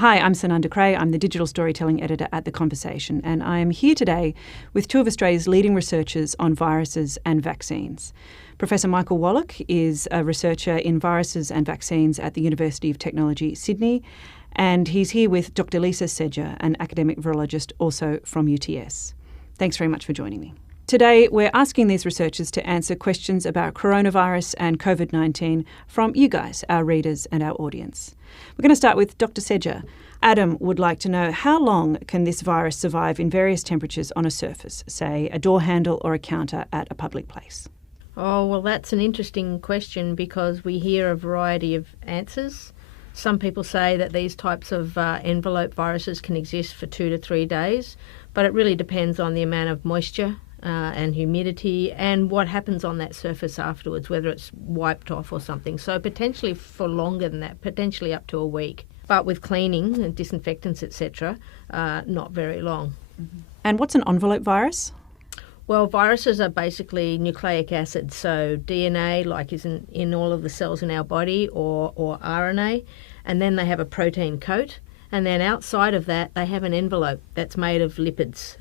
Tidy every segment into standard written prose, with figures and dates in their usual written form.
Hi, I'm Sananda Cray. I'm the digital storytelling editor at The Conversation, and I am here today with two of Australia's leading researchers on viruses and vaccines. Professor Michael Wallach is a researcher in viruses and vaccines at the University of Technology, Sydney, and he's here with Dr. Lisa Sedger, an academic virologist also from UTS. Thanks very much for joining me. Today, we're asking these researchers to answer questions about coronavirus and Covid-19 from you guys, our readers and our audience. We're going to start with Dr. Sedger. Adam would like to know, how long can this virus survive in various temperatures on a surface, say a door handle or a counter at a public place? Oh, well, that's an interesting question because we hear a variety of answers. Some people say that these types of envelope viruses can exist for 2 to 3 days, but it really depends on the amount of moisture and humidity and what happens on that surface afterwards, whether it's wiped off or something. So potentially for longer than that, potentially up to a week. But with cleaning and disinfectants, etc., not very long. And what's an envelope virus? Well, viruses are basically nucleic acids, so DNA, like is in all of the cells in our body, or RNA, and then they have a protein coat. And then outside of that, they have an envelope that's made of lipids.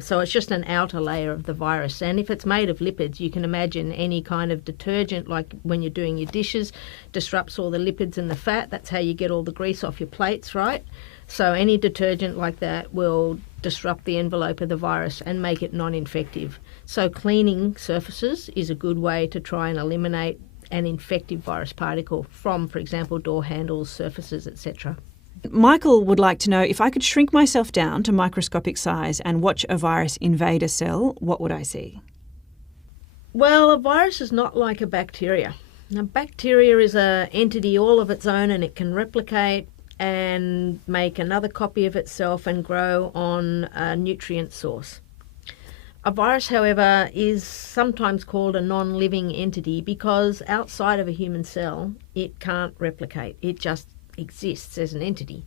So it's just an outer layer of the virus. And if it's made of lipids, you can imagine any kind of detergent, like when you're doing your dishes, disrupts all the lipids and the fat. That's how you get all the grease off your plates, right? So any detergent like that will disrupt the envelope of the virus and make it non-infective. So cleaning surfaces is a good way to try and eliminate an infective virus particle from, for example, door handles, surfaces, etc. Michael would like to know, if I could shrink myself down to microscopic size and watch a virus invade a cell, what would I see? Well, a virus is not like a bacteria. Now, bacteria is an entity all of its own, and it can replicate and make another copy of itself and grow on a nutrient source. A virus, however, is sometimes called a non-living entity because outside of a human cell, it can't replicate. It just exists as an entity.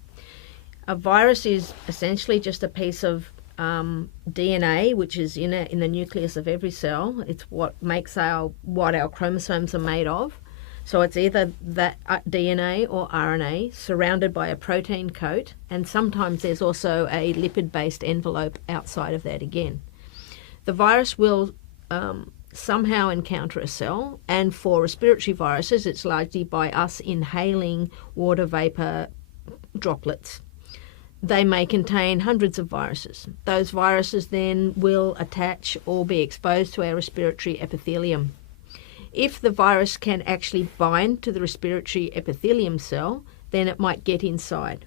A virus is essentially just a piece of DNA, which is in the nucleus of every cell. It's what makes what our chromosomes are made of. So it's either that DNA or RNA surrounded by a protein coat, and sometimes there's also a lipid-based envelope outside of that again. The virus will somehow encounter a cell, and for respiratory viruses it's largely by us inhaling water vapour droplets. They may contain hundreds of viruses. Those viruses then will attach or be exposed to our respiratory epithelium. If the virus can actually bind to the respiratory epithelium cell, then it might get inside.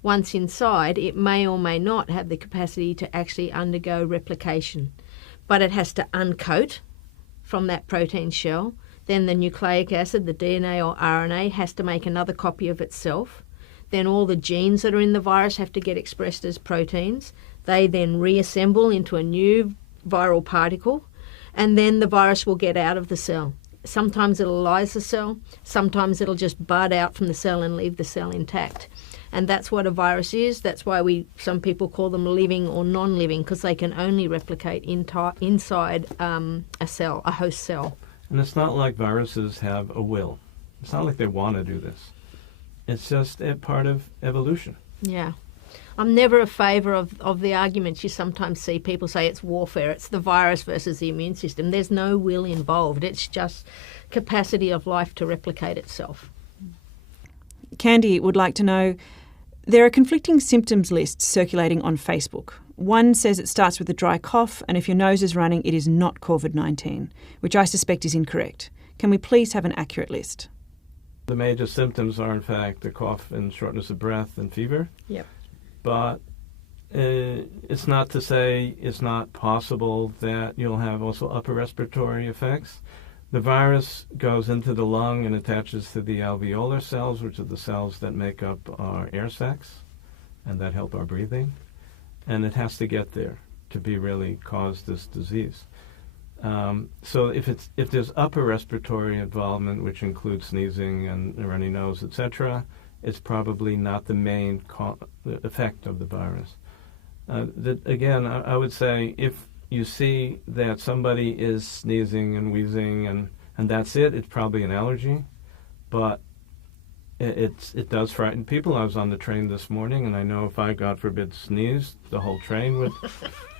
Once inside, it may or may not have the capacity to actually undergo replication, but it has to uncoat from that protein shell. Then the nucleic acid, the DNA or RNA, has to make another copy of itself. Then all the genes that are in the virus have to get expressed as proteins. They then reassemble into a new viral particle, and then the virus will get out of the cell. Sometimes it'll lyse the cell, sometimes it'll just bud out from the cell and leave the cell intact. And that's what a virus is. That's why some people call them living or non-living, because they can only replicate inside a cell, a host cell. And it's not like viruses have a will. It's not like they want to do this. It's just a part of evolution. Yeah. I'm never a favour of the arguments you sometimes see people say it's warfare. It's the virus versus the immune system. There's no will involved. It's just capacity of life to replicate itself. Candy would like to know, there are conflicting symptoms lists circulating on Facebook. One says it starts with a dry cough, and if your nose is running, it is not Covid-19, which I suspect is incorrect. Can we please have an accurate list? The major symptoms are, in fact, the cough and shortness of breath and fever. Yep. But it's not to say it's not possible that you'll have also upper respiratory effects. The virus goes into the lung and attaches to the alveolar cells, which are the cells that make up our air sacs and that help our breathing. And it has to get there to really cause this disease. So if there's upper respiratory involvement, which includes sneezing and a runny nose, etc., it's probably not the main effect of the virus. Again, I would say if you see that somebody is sneezing and wheezing and that's it, it's probably an allergy. But it does frighten people. I was on the train this morning, and I know if I, God forbid, sneezed, the whole train would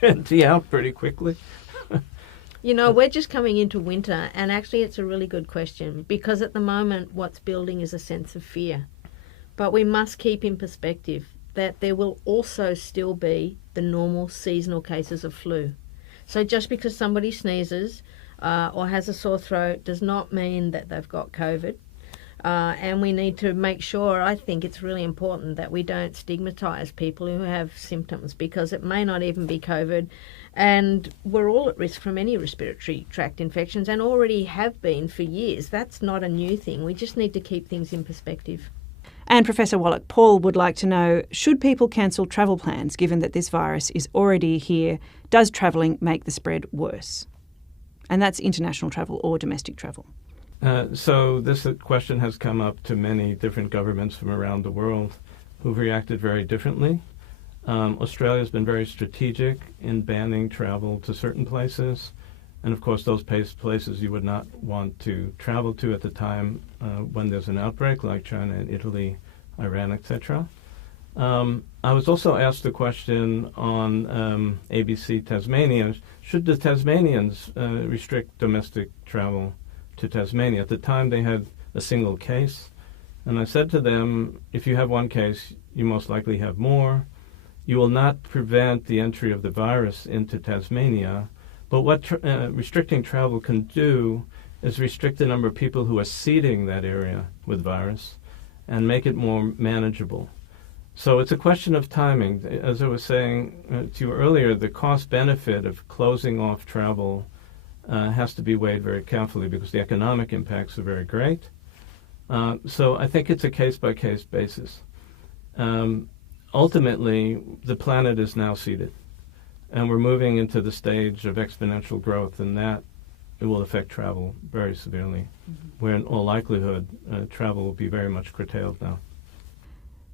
empty out pretty quickly. You know, we're just coming into winter, and actually it's a really good question, because at the moment what's building is a sense of fear. But we must keep in perspective that there will also still be the normal seasonal cases of flu. So just because somebody sneezes or has a sore throat does not mean that they've got COVID. And we need to make sure, I think it's really important that we don't stigmatise people who have symptoms, because it may not even be COVID. And we're all at risk from any respiratory tract infections, and already have been for years. That's not a new thing. We just need to keep things in perspective. And Professor Wallach, Paul would like to know, should people cancel travel plans given that this virus is already here? Does travelling make the spread worse? And that's international travel or domestic travel. So this question has come up to many different governments from around the world who've reacted very differently. Australia has been very strategic in banning travel to certain places. And of course, those places you would not want to travel to at the time when there's an outbreak, like China and Italy, Iran, etc. I was also asked a question on ABC Tasmania. Should the Tasmanians restrict domestic travel to Tasmania? At the time, they had a single case. And I said to them, if you have one case, you most likely have more. You will not prevent the entry of the virus into Tasmania. But what restricting travel can do is restrict the number of people who are seeding that area with virus and make it more manageable. So it's a question of timing. As I was saying to you earlier, the cost-benefit of closing off travel has to be weighed very carefully because the economic impacts are very great. So I think it's a case-by-case basis. Ultimately, the planet is now seeded. And we're moving into the stage of exponential growth, and that it will affect travel very severely, where in all likelihood travel will be very much curtailed now.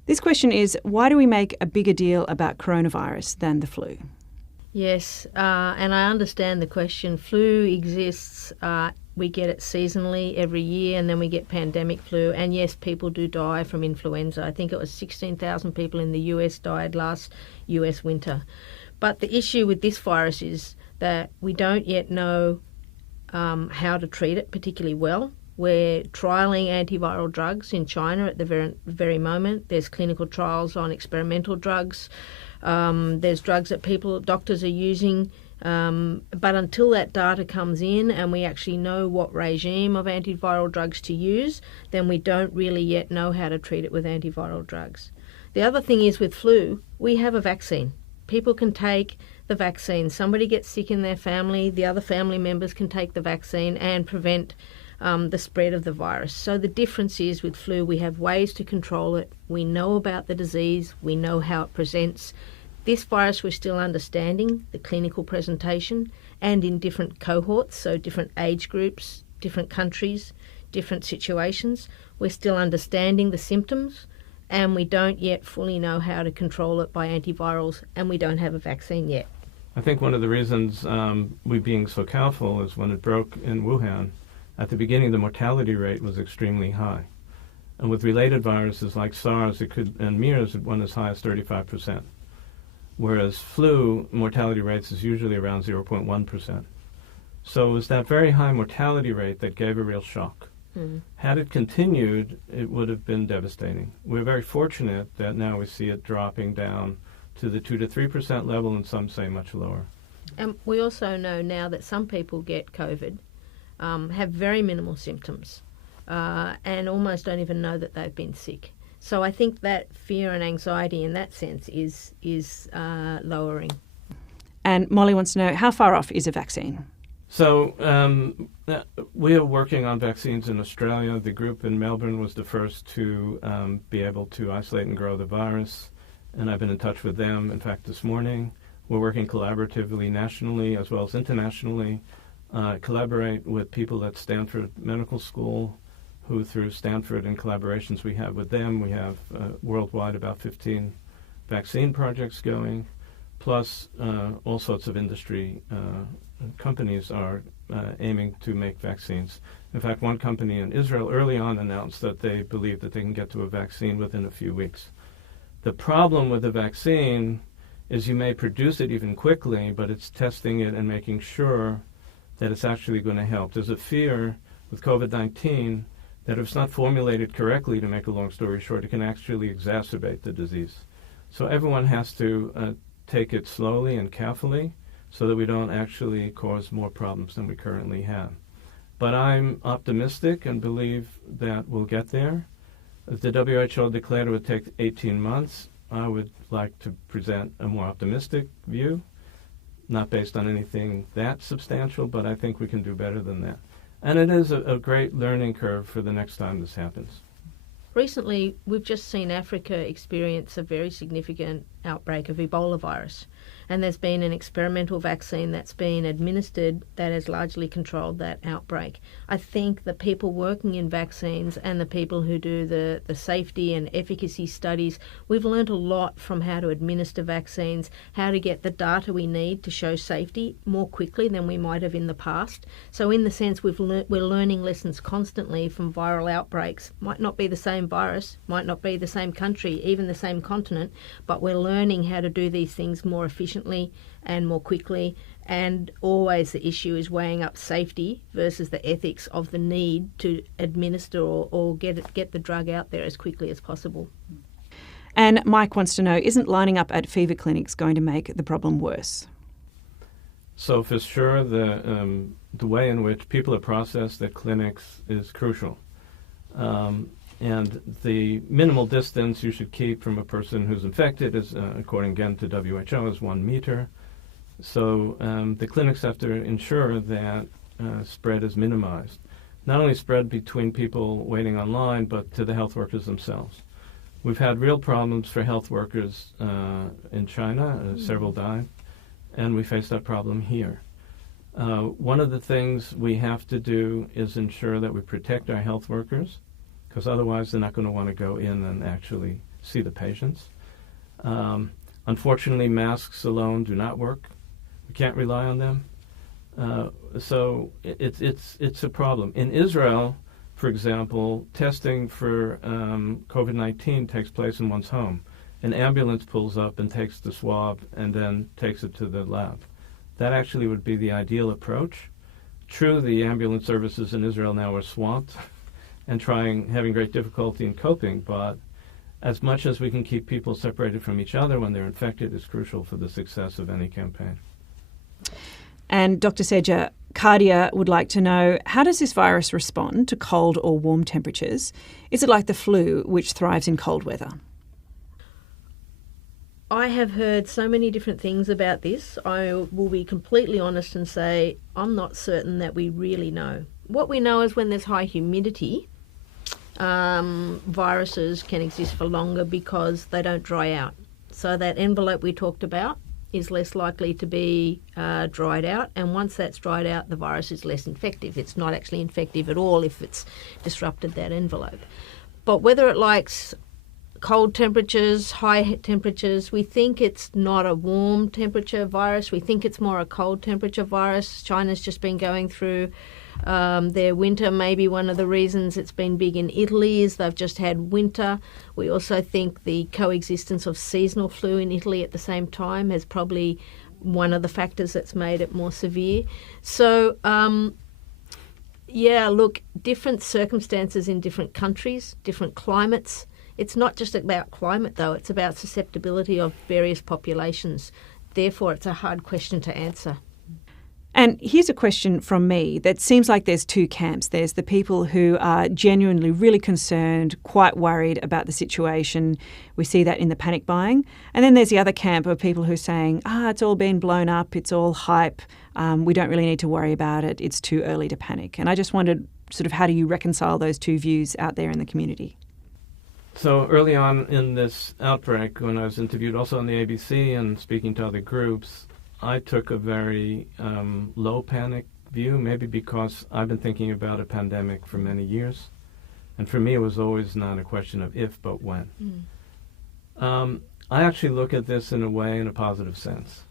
This question is, why do we make a bigger deal about coronavirus than the flu? Yes, and I understand the question. Flu exists. We get it seasonally every year, and then we get pandemic flu. And yes, people do die from influenza. I think it was 16,000 people in the US died last US winter. But the issue with this virus is that we don't yet know how to treat it particularly well. We're trialling antiviral drugs in China at the very moment. There's clinical trials on experimental drugs. There's drugs that doctors are using. But until that data comes in and we actually know what regime of antiviral drugs to use, then we don't really yet know how to treat it with antiviral drugs. The other thing is with flu, we have a vaccine. People can take the vaccine. Somebody gets sick in their family, the other family members can take the vaccine and prevent the spread of the virus. So the difference is with flu, we have ways to control it. We know about the disease. We know how it presents. This virus, we're still understanding the clinical presentation, and in different cohorts, so different age groups, different countries, different situations. We're still understanding the symptoms, and we don't yet fully know how to control it by antivirals, and we don't have a vaccine yet. I think one of the reasons we're being so careful is when it broke in Wuhan, at the beginning the mortality rate was extremely high. And with related viruses like SARS and MERS, it went as high as 35%. Whereas flu mortality rates is usually around 0.1%. So it was that very high mortality rate that gave a real shock. Had it continued, it would have been devastating. We're very fortunate that now we see it dropping down to the 2 to 3% level, and some say much lower. And we also know now that some people get COVID, have very minimal symptoms, and almost don't even know that they've been sick. So I think that fear and anxiety in that sense is lowering. And Molly wants to know, how far off is a vaccine? So we are working on vaccines in Australia. The group in Melbourne was the first to be able to isolate and grow the virus, and I've been in touch with them, in fact, this morning. We're working collaboratively nationally as well as internationally, collaborate with people at Stanford Medical School, who through Stanford and collaborations we have with them, we have worldwide about 15 vaccine projects going, plus all sorts of industry companies are aiming to make vaccines. In fact, one company in Israel early on announced that they believe that they can get to a vaccine within a few weeks. The problem with the vaccine is you may produce it even quickly, but it's testing it and making sure that it's actually going to help. There's a fear with Covid-19 that if it's not formulated correctly, to make a long story short, it can actually exacerbate the disease. So everyone has to take it slowly and carefully so that we don't actually cause more problems than we currently have. But I'm optimistic and believe that we'll get there. If the WHO declared it would take 18 months, I would like to present a more optimistic view, not based on anything that substantial, but I think we can do better than that. And it is a great learning curve for the next time this happens. Recently, we've just seen Africa experience a very significant outbreak of Ebola virus. And there's been an experimental vaccine that's been administered that has largely controlled that outbreak. I think the people working in vaccines and the people who do the safety and efficacy studies, we've learned a lot from how to administer vaccines, how to get the data we need to show safety more quickly than we might have in the past. So in the sense we're learning lessons constantly from viral outbreaks. Might not be the same virus, might not be the same country, even the same continent, but we're learning how to do these things more efficiently and more quickly, and always the issue is weighing up safety versus the ethics of the need to administer or get the drug out there as quickly as possible. And Mike wants to know, isn't lining up at fever clinics going to make the problem worse? So for sure, the way in which people are processed at clinics is crucial. And the minimal distance you should keep from a person who's infected is, according again to WHO, is 1 meter. So the clinics have to ensure that spread is minimized. Not only spread between people waiting online, but to the health workers themselves. We've had real problems for health workers in China, several died, and we face that problem here. One of the things we have to do is ensure that we protect our health workers, because otherwise they're not going to want to go in and actually see the patients. Unfortunately, masks alone do not work. We can't rely on them. So it's a problem. In Israel, for example, testing for COVID-19 takes place in one's home. An ambulance pulls up and takes the swab and then takes it to the lab. That actually would be the ideal approach. True, the ambulance services in Israel now are swamped and having great difficulty in coping, but as much as we can keep people separated from each other when they're infected is crucial for the success of any campaign. And Dr. Seja, Cardia would like to know, how does this virus respond to cold or warm temperatures? Is it like the flu, which thrives in cold weather? I have heard so many different things about this. I will be completely honest and say I'm not certain that we really know. What we know is when there's high humidity, viruses can exist for longer because they don't dry out. So that envelope we talked about is less likely to be dried out, and once that's dried out, the virus is less infective. It's not actually infective at all if it's disrupted that envelope. But whether it likes cold temperatures, high temperatures, we think it's not a warm temperature virus. We think it's more a cold temperature virus. China's just been going through their winter. Maybe one of the reasons it's been big in Italy is they've just had winter. We also think the coexistence of seasonal flu in Italy at the same time is probably one of the factors that's made it more severe. So, look, different circumstances in different countries, different climates. It's not just about climate, though. It's about susceptibility of various populations. Therefore, it's a hard question to answer. And here's a question from me that seems like there's two camps. There's the people who are genuinely really concerned, quite worried about the situation. We see that in the panic buying. And then there's the other camp of people who are saying, it's all been blown up, it's all hype, we don't really need to worry about it, it's too early to panic. And I just wondered, sort of, how do you reconcile those two views out there in the community? So early on in this outbreak, when I was interviewed also on the ABC and speaking to other groups, I took a very low panic view, maybe because I've been thinking about a pandemic for many years. And for me, it was always not a question of if, but when. I actually look at this in a way, in a positive sense.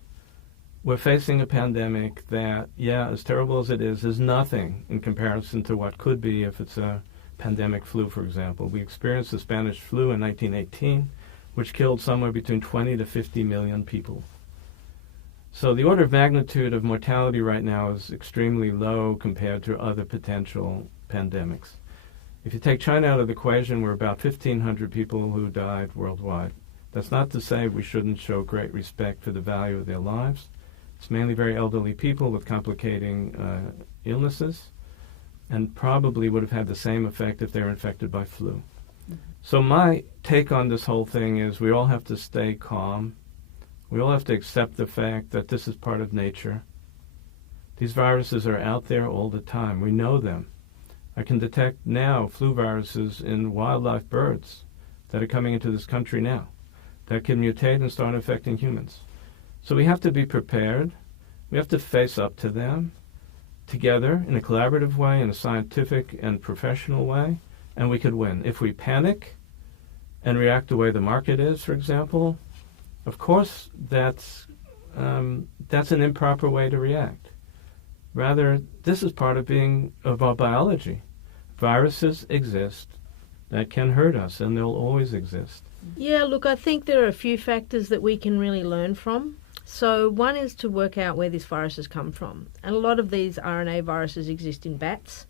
we're facing a pandemic that, as terrible as it is nothing in comparison to what could be if it's a pandemic flu, for example. We experienced the Spanish flu in 1918, which killed somewhere between 20 to 50 million people. So the order of magnitude of mortality right now is extremely low compared to other potential pandemics. If you take China out of the equation, we're about 1,500 people who died worldwide. That's not to say we shouldn't show great respect for the value of their lives. It's mainly very elderly people with complicating illnesses, and probably would have had the same effect if they were infected by flu. So my take on this whole thing is we all have to stay calm. We all have to accept the fact that this is part of nature. These viruses are out there all the time. We know them. I can detect now flu viruses in wildlife birds that are coming into this country now that can mutate and start affecting humans. So we have to be prepared. We have to face up to them together in a collaborative way, in a scientific and professional way, and we could win. If we panic and react the way the market is, for example, of course that's an improper way to react. Rather, this is part of our biology. Viruses exist that can hurt us, and they'll always exist. Yeah, look, I think there are a few factors that we can really learn from. So one is to work out where these viruses come from. And a lot of these RNA viruses exist in bats.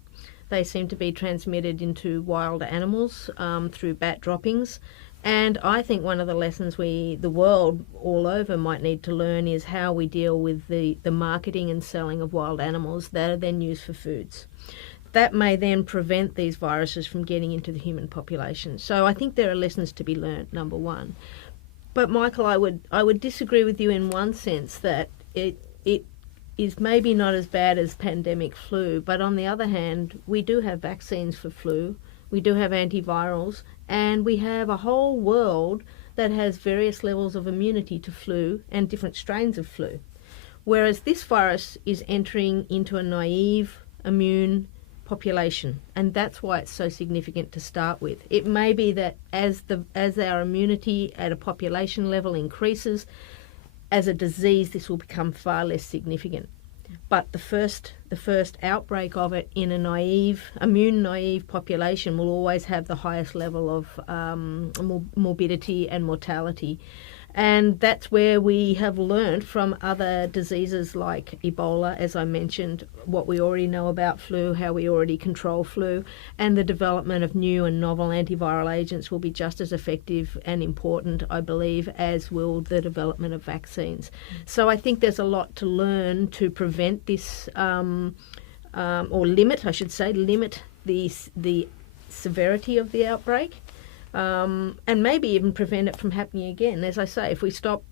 They seem to be transmitted into wild animals through bat droppings. And I think one of the lessons the world all over might need to learn is how we deal with the marketing and selling of wild animals that are then used for foods. That may then prevent these viruses from getting into the human population. So I think there are lessons to be learned, number one. But Michael, I would disagree with you in one sense that it is maybe not as bad as pandemic flu, but on the other hand, we do have vaccines for flu, we do have antivirals, and we have a whole world that has various levels of immunity to flu and different strains of flu. Whereas this virus is entering into a naive immune population, and that's why it's so significant to start with. It may be that as our immunity at a population level increases, as a disease this will become far less significant. But the first outbreak of it in a immune naive population will always have the highest level of morbidity and mortality. And that's where we have learned from other diseases like Ebola, as I mentioned, what we already know about flu, how we already control flu, and the development of new and novel antiviral agents will be just as effective and important, I believe, as will the development of vaccines. So I think there's a lot to learn to prevent this, or limit the severity of the outbreak. And maybe even prevent it from happening again. As I say, if we stop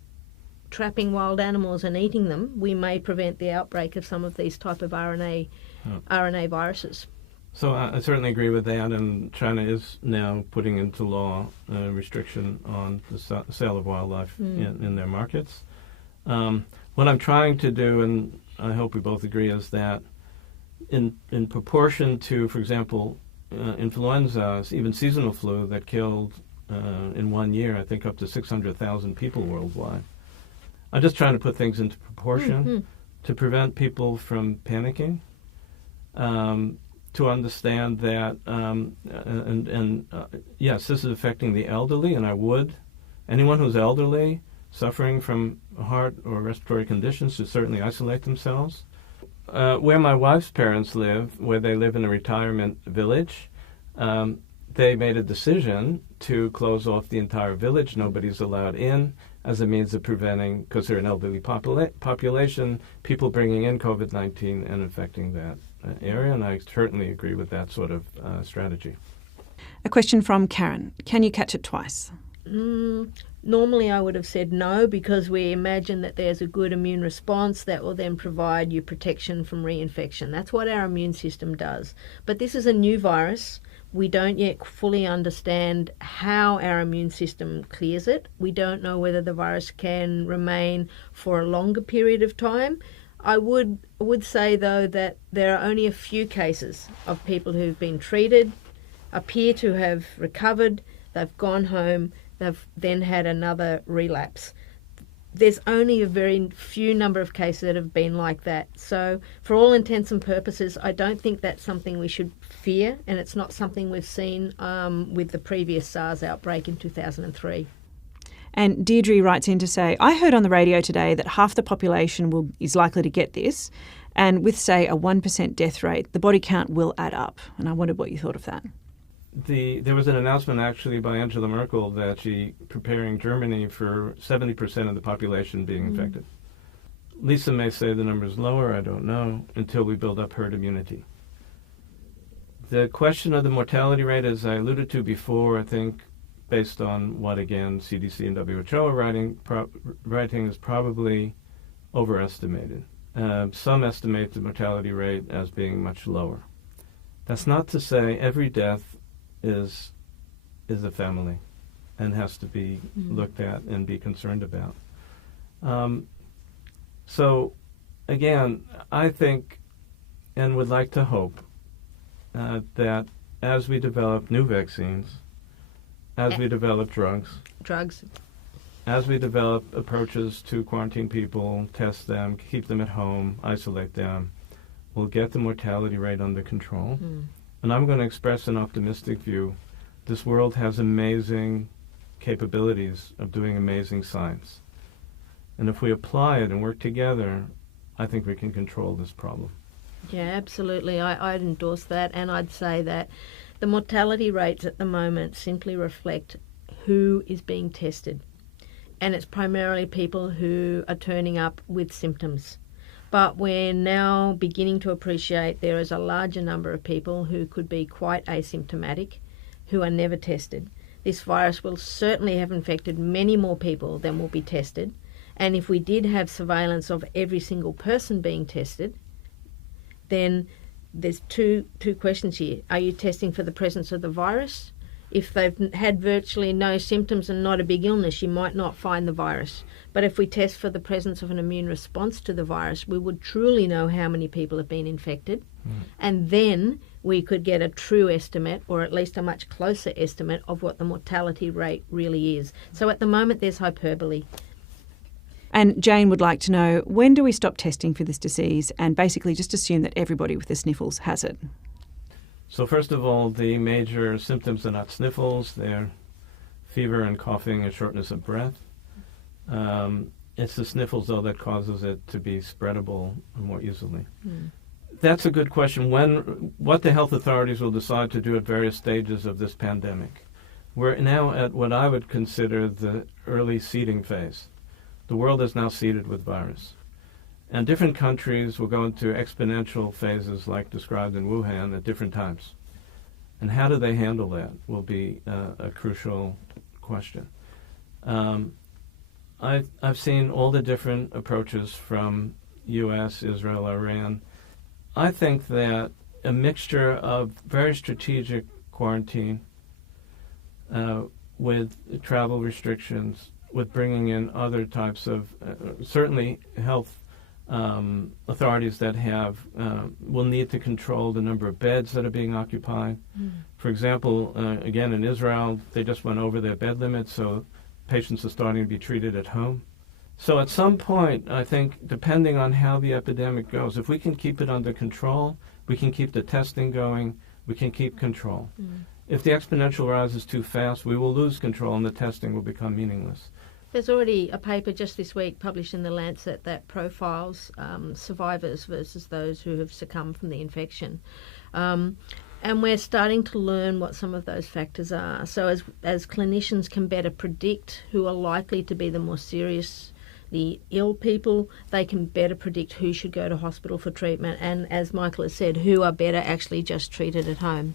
trapping wild animals and eating them, we may prevent the outbreak of some of these type of RNA viruses. So I certainly agree with that, and China is now putting into law a restriction on the sale of wildlife in their markets. What I'm trying to do, and I hope we both agree, is that in proportion to, for example, influenza, even seasonal flu that killed in 1 year, I think, up to 600,000 people worldwide. I'm just trying to put things into proportion to prevent people from panicking, to understand that, yes, this is affecting the elderly, and anyone who's elderly suffering from heart or respiratory conditions should certainly isolate themselves. Where my wife's parents live, where they live in a retirement village, they made a decision to close off the entire village. Nobody's allowed in as a means of preventing, because they're an elderly population, people bringing in Covid-19 and infecting that area. And I certainly agree with that sort of strategy. A question from Karen. Can you catch it twice? Normally I would have said no, because we imagine that there's a good immune response that will then provide you protection from reinfection. That's what our immune system does. But this is a new virus. We don't yet fully understand how our immune system clears it. We don't know whether the virus can remain for a longer period of time. I would say, though, that there are only a few cases of people who've been treated, appear to have recovered, they've gone home, they've then had another relapse. there's only a very few number of cases that have been like that. So for all intents and purposes, I don't think that's something we should fear, and it's not something we've seen with the previous SARS outbreak in 2003. And Deirdre writes in to say, I heard on the radio today that half the population is likely to get this, and with, say, a 1% death rate, the body count will add up. And I wondered what you thought of that. There was an announcement actually by Angela Merkel that she preparing Germany for 70% of the population being infected. Lisa may say the number is lower, I don't know, until we build up herd immunity. The question of the mortality rate, as I alluded to before, I think based on what, again, CDC and WHO are writing is probably overestimated. Some estimate the mortality rate as being much lower. That's not to say every death is a family and has to be looked at and be concerned about. So, again, I think and would like to hope that as we develop new vaccines, as we develop drugs, as we develop approaches to quarantine people, test them, keep them at home, isolate them, we'll get the mortality rate under control. And I'm going to express an optimistic view. This world has amazing capabilities of doing amazing science. And if we apply it and work together, I think we can control this problem. Yeah, absolutely. I'd endorse that, and I'd say that the mortality rates at the moment simply reflect who is being tested. And it's primarily people who are turning up with symptoms. But we're now beginning to appreciate there is a larger number of people who could be quite asymptomatic, who are never tested. This virus will certainly have infected many more people than will be tested. And if we did have surveillance of every single person being tested, then there's two questions here. Are you testing for the presence of the virus? If they've had virtually no symptoms and not a big illness, you might not find the virus. But if we test for the presence of an immune response to the virus, we would truly know how many people have been infected. And then we could get a true estimate, or at least a much closer estimate, of what the mortality rate really is. So at the moment, there's hyperbole. And Jane would like to know, when do we stop testing for this disease and basically just assume that everybody with the sniffles has it? So first of all, the major symptoms are not sniffles. They're fever and coughing and shortness of breath. It's the sniffles, though, that causes it to be spreadable more easily. That's a good question. What the health authorities will decide to do at various stages of this pandemic. We're now at what I would consider the early seeding phase. The world is now seeded with virus. And different countries will go into exponential phases like described in Wuhan at different times. And how do they handle that will be a crucial question. I've seen all the different approaches from U.S., Israel, Iran. I think that a mixture of very strategic quarantine with travel restrictions, with bringing in other types of, certainly health authorities that will need to control the number of beds that are being occupied. For example, again in Israel, they just went over their bed limit, so patients are starting to be treated at home. So at some point, I think, depending on how the epidemic goes, if we can keep it under control, we can keep the testing going, we can keep control. If the exponential rise is too fast, we will lose control and the testing will become meaningless. There's already a paper just this week published in The Lancet that profiles survivors versus those who have succumbed from the infection. And we're starting to learn what some of those factors are. So as clinicians can better predict who are likely to be the more seriously ill people, they can better predict who should go to hospital for treatment. And as Michael has said, who are better actually just treated at home.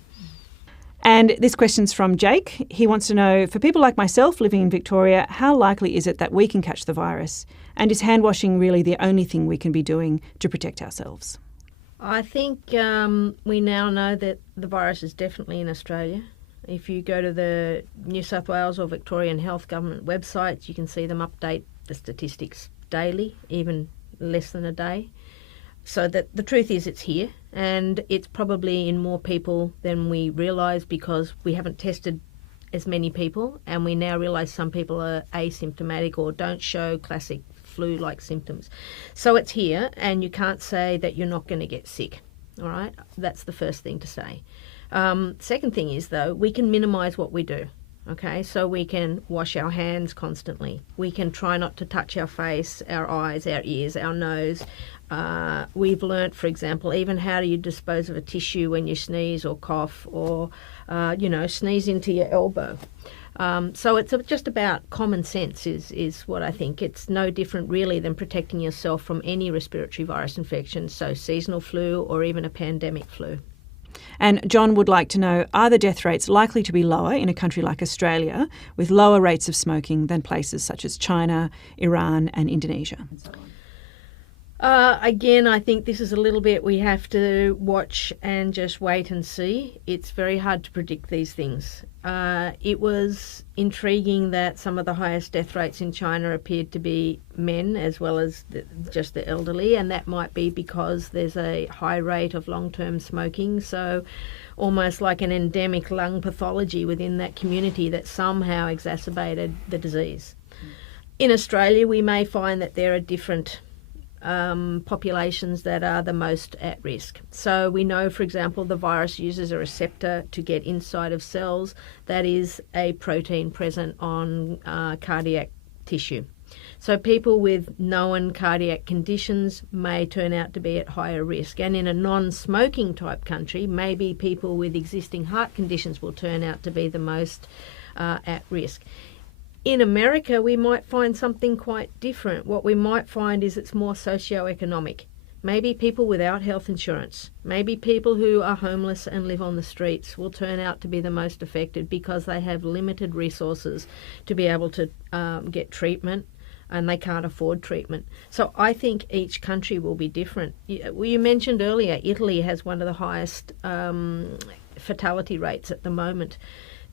And this question's from Jake. He wants to know, for people like myself living in Victoria, how likely is it that we can catch the virus? And is hand washing really the only thing we can be doing to protect ourselves? I think we now know that the virus is definitely in Australia. If you go to the New South Wales or Victorian Health Government websites, you can see them update the statistics daily, even less than a day. So that the truth is it's here, and it's probably in more people than we realise because we haven't tested as many people, and we now realise some people are asymptomatic or don't show classic flu-like symptoms. So it's here, and you can't say that you're not going to get sick. All right, that's the first thing to say. Second thing is, though, we can minimise what we do. Okay, so we can wash our hands constantly. We can try not to touch our face, our eyes, our ears, our nose. We've learnt, for example, even how do you dispose of a tissue when you sneeze or cough or, sneeze into your elbow. So it's just about common sense is what I think. It's no different really than protecting yourself from any respiratory virus infection, so seasonal flu or even a pandemic flu. And John would like to know, are the death rates likely to be lower in a country like Australia with lower rates of smoking than places such as China, Iran and Indonesia? Again, I think this is a little bit we have to watch and just wait and see. It's very hard to predict these things. It was intriguing that some of the highest death rates in China appeared to be men as well as just the elderly, and that might be because there's a high rate of long-term smoking, so almost like an endemic lung pathology within that community that somehow exacerbated the disease. In Australia, we may find that there are different populations that are the most at risk. So we know, for example, the virus uses a receptor to get inside of cells. That is a protein present on cardiac tissue. So people with known cardiac conditions may turn out to be at higher risk. And in a non-smoking type country, maybe people with existing heart conditions will turn out to be the most at risk. In America, we might find something quite different. What we might find is it's more socioeconomic. Maybe people without health insurance, maybe people who are homeless and live on the streets will turn out to be the most affected because they have limited resources to be able to get treatment and they can't afford treatment. So I think each country will be different. You mentioned earlier, Italy has one of the highest fatality rates at the moment.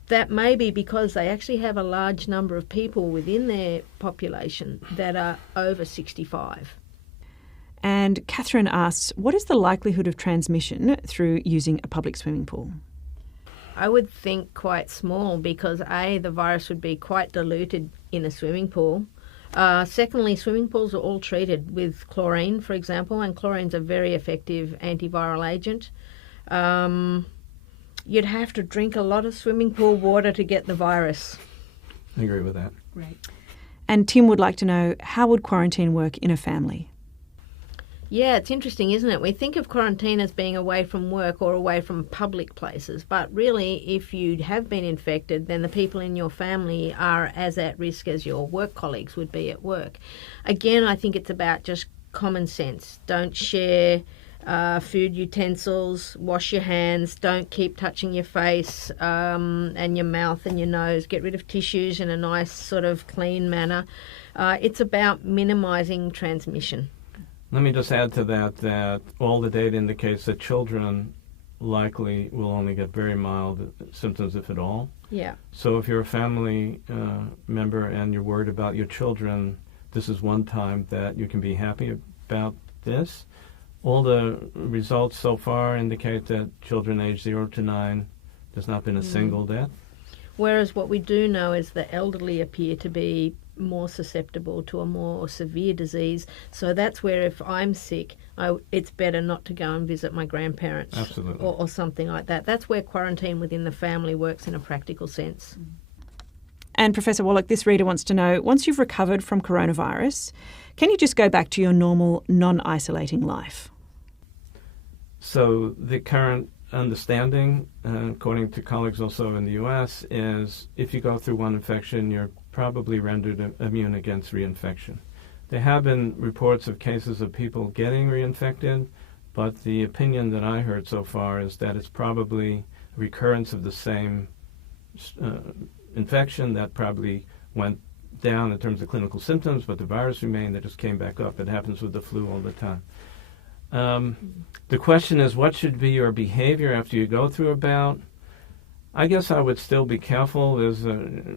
That may be because they actually have a large number of people within their population that are over 65. And Catherine asks, what is the likelihood of transmission through using a public swimming pool? I would think quite small because A, the virus would be quite diluted in a swimming pool. Secondly, swimming pools are all treated with chlorine, for example, and chlorine's a very effective antiviral agent. You'd have to drink a lot of swimming pool water to get the virus. I agree with that. Right. And Tim would like to know, how would quarantine work in a family? Yeah, it's interesting, isn't it? We think of quarantine as being away from work or away from public places, but really, if you have been infected, then the people in your family are as at risk as your work colleagues would be at work. Again, I think it's about just common sense. Don't share food utensils, wash your hands, don't keep touching your face and your mouth and your nose. Get rid of tissues in a nice sort of clean manner. It's about minimising transmission. Let me just add to that all the data indicates that children likely will only get very mild symptoms, if at all. Yeah. So if you're a family member and you're worried about your children, this is one time that you can be happy about this. All the results so far indicate that children aged 0 to 9, there's not been a single death. Whereas what we do know is the elderly appear to be more susceptible to a more severe disease. So that's where if I'm sick, it's better not to go and visit my grandparents. Absolutely. Or something like that. That's where quarantine within the family works in a practical sense. And Professor Wallach, this reader wants to know, once you've recovered from coronavirus, can you just go back to your normal, non-isolating life? So the current understanding, according to colleagues also in the U.S., is if you go through one infection, you're probably rendered immune against reinfection. There have been reports of cases of people getting reinfected, but the opinion that I heard so far is that it's probably a recurrence of the same infection that probably went down in terms of clinical symptoms, but the virus remained, that just came back up. It happens with the flu all the time. The question is, what should be your behavior after you go through a bout? I guess I would still be careful,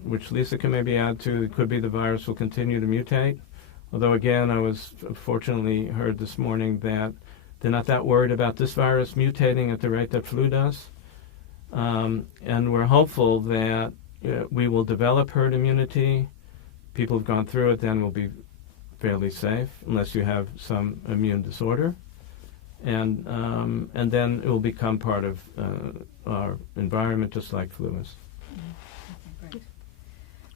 which Lisa can maybe add to. It could be the virus will continue to mutate. Although, again, I was fortunately heard this morning that they're not that worried about this virus mutating at the rate that flu does. And we're hopeful that we will develop herd immunity. People who've gone through it then will be fairly safe unless you have some immune disorder, and then it will become part of our environment, just like flu is.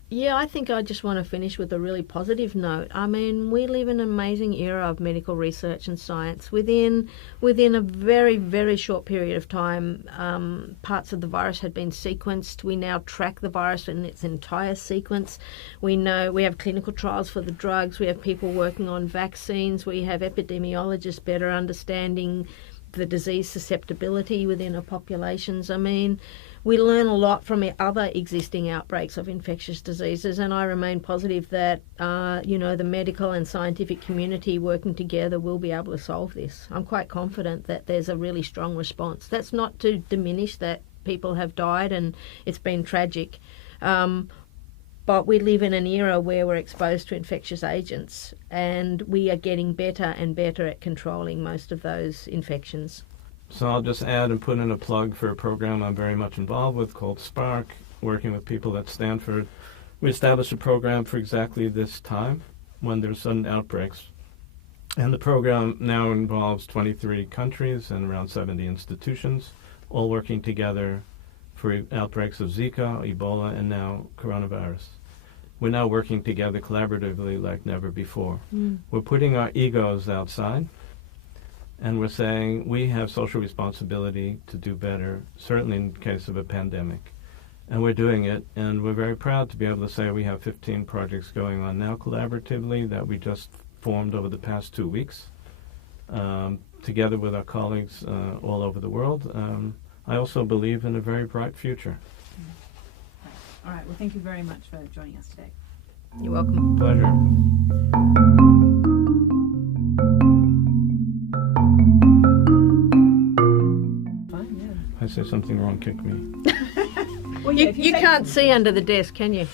Yeah, I think I just want to finish with a really positive note. I mean, we live in an amazing era of medical research and science. Within a very, very short period of time, parts of the virus had been sequenced. We now track the virus in its entire sequence. We know we have clinical trials for the drugs. We have people working on vaccines. We have epidemiologists better understanding the disease susceptibility within our populations. I mean, we learn a lot from other existing outbreaks of infectious diseases, and I remain positive that, the medical and scientific community working together will be able to solve this. I'm quite confident that there's a really strong response. That's not to diminish that people have died and it's been tragic, but we live in an era where we're exposed to infectious agents, and we are getting better and better at controlling most of those infections. So I'll just add and put in a plug for a program I'm very much involved with called SPARK, working with people at Stanford. We established a program for exactly this time when there's sudden outbreaks. And the program now involves 23 countries and around 70 institutions, all working together for outbreaks of Zika, Ebola, and now coronavirus. We're now working together collaboratively like never before. We're putting our egos outside, and we're saying we have social responsibility to do better, certainly in case of a pandemic. And we're doing it, and we're very proud to be able to say we have 15 projects going on now collaboratively that we just formed over the past 2 weeks, together with our colleagues all over the world. I also believe in a very bright future. All right. Well, thank you very much for joining us today. You're welcome. Pleasure. If I say something wrong, kick me. Well, You can't see under the desk, can you?